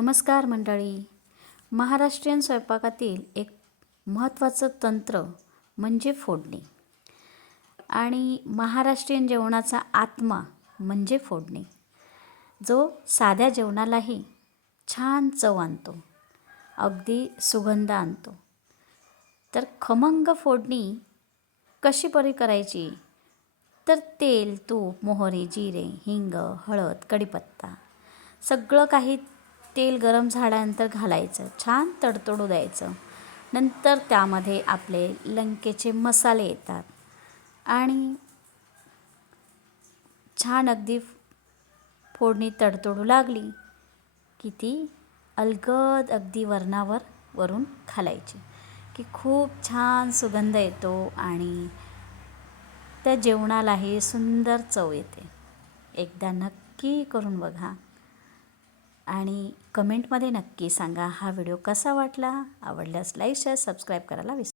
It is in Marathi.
नमस्कार मंडळी. महाराष्ट्रीयन स्वयंपाकातील एक महत्त्वाचं तंत्र म्हणजे फोडणी आणि महाराष्ट्रीयन जेवणाचा आत्मा म्हणजे फोडणी, जो साध्या जेवणालाही छान चव आणतो, अगदी सुगंध आणतो. तर खमंग फोडणी कशी बरी करायची? तर तेल, तूप, मोहरी, जिरे, हिंग, हळद, कढीपत्ता सगळं काही तेल गरम झाल्यानंतर घालायचं, छान तडतडू द्यायचं. नंतर त्यामध्ये आपले लंकेचे मसाले येतात आणि छान अगदी फोडणी तडतडू लागली की ती अलगद अगदी वरून घालायची की खूप छान सुगंध येतो आणि त्या जेवणालाही सुंदर चव येते. एकदा नक्की करून बघा आणि कमेंटमध्ये नक्की सांगा हा व्हिडिओ कसा वाटला. आवडल्यास लाईक शेअर सबस्क्राईब करायला विसरू